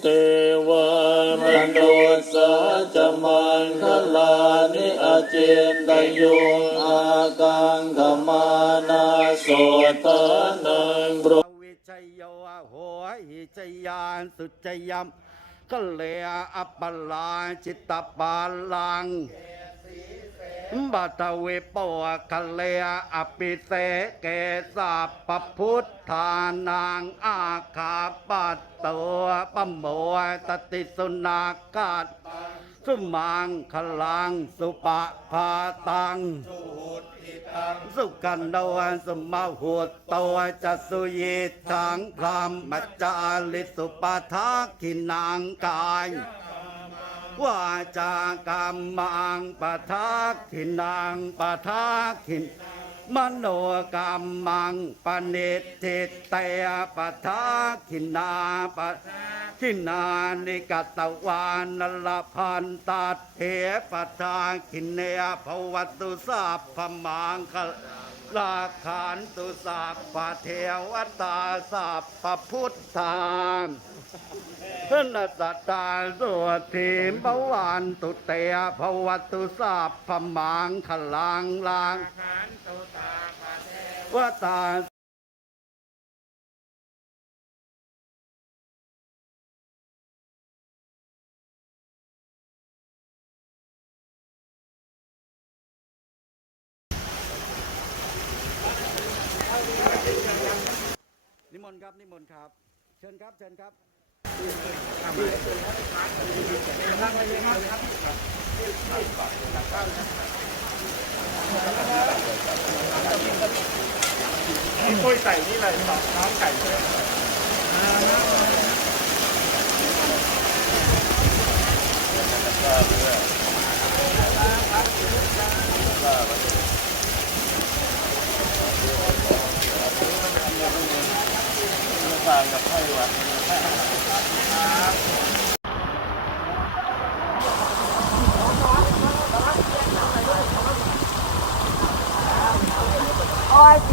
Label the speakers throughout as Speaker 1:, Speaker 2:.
Speaker 1: เทวามนุสาจมันคลานิอาเจนตยุงอากังขมานาโสตานังบร
Speaker 2: วิจยโยโหหิจยานสุจยัมกเลยอัปปลาจิตตปาลัง บัตเวปวะคะเลอปิเสเกสาปพุทธานังอาคาปัตตัวปโมตติสุนาคาตสุมังคลังสุปะพาตัง สุกันดวันสมาหุตตวจัสสุยิทังพรามมัจจาลิสุปาทักขินังกาย วาจากรรมังปะทักขินังปะทักขินมโนกรรมังปณิทิเตยปะทักขินาปะขินานิกตวานนลพันตัดเถปะทักขินเนยภวัตุสัพพมังคลาขานตุสัพพเทวตาสัพพพุทธาน นัสตาสุทิมปวันตุเตยภวัตุสัพพมังคลังลังวตานิมนต์ครับ นิมนต์ครับ เชิญครับ เชิญครับ
Speaker 3: นี่กล้วยใส่นี่เลยต่อน้องไก่เพิ่ม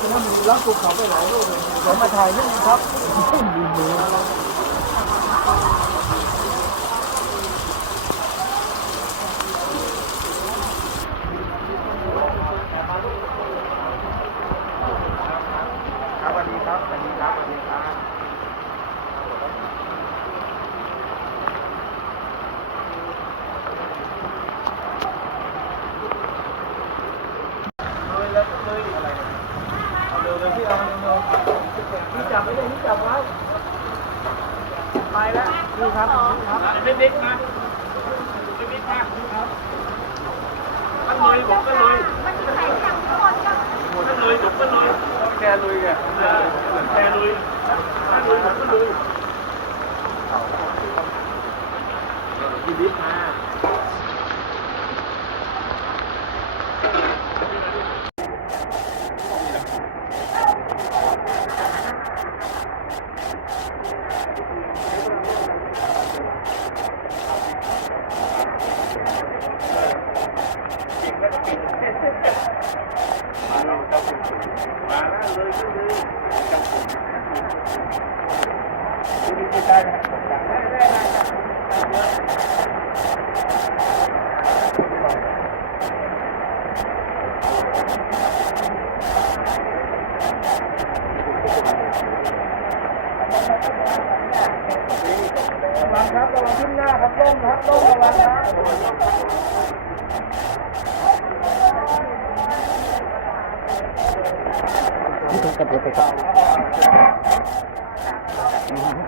Speaker 4: ตรียมมาถ่ายเไปแลย
Speaker 3: ไม่บิ๊กนะไม่บิ๊กมากก็เลยผมก็เลยก็เลยผมก็เลยแกลุยไงแกลุยถ้าลุยผมก็ลุยยินดีมา
Speaker 4: ครับตารางยิ่งหน้าครับล้มครับล้มตลอดครับ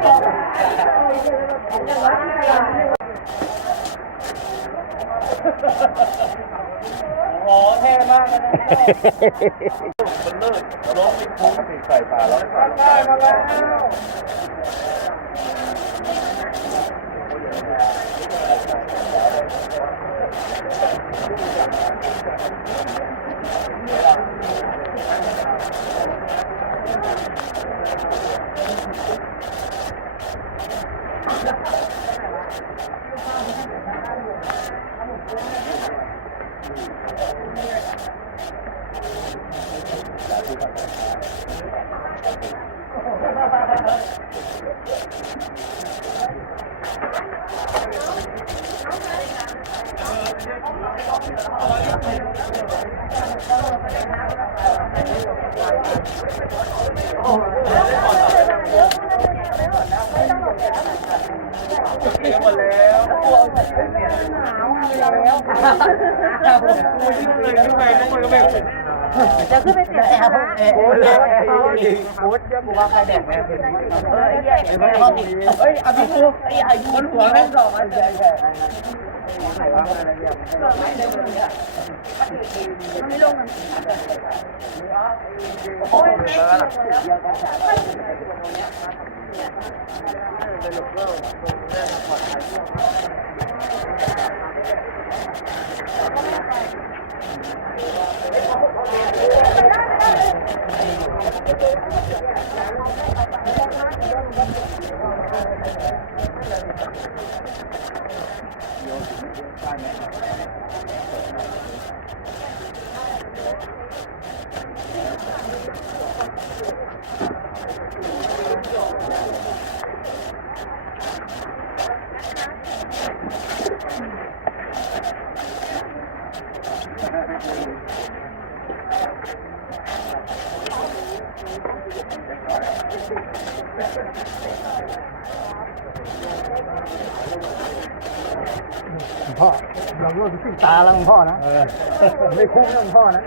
Speaker 3: โอ้โหเท่มากเลยนะมันเลิศร้องไม่คุ้มใส่ตาแล้วได้มาแล้วเลี้ หมดแล้ว แล้วเลยขึ้นไปข้างบนก็ไม่
Speaker 4: จะขึ้นไปเปลี่ยแอร์
Speaker 3: โอ้ยโอ้ยเยี่ยมกูว่าใครแดกแม่เป็นเฮ้ยไม่ห้องเฮ้ยอาบิคูไอ้อายุมันหัวแม่งสองอันใหญ่ใหญ่ไหนวะอะไรเนี่ย
Speaker 2: พ่อเรารู้สึกตาแล้วพ่อนะไม่คุ้มเรื่องพ่อนะ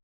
Speaker 4: เ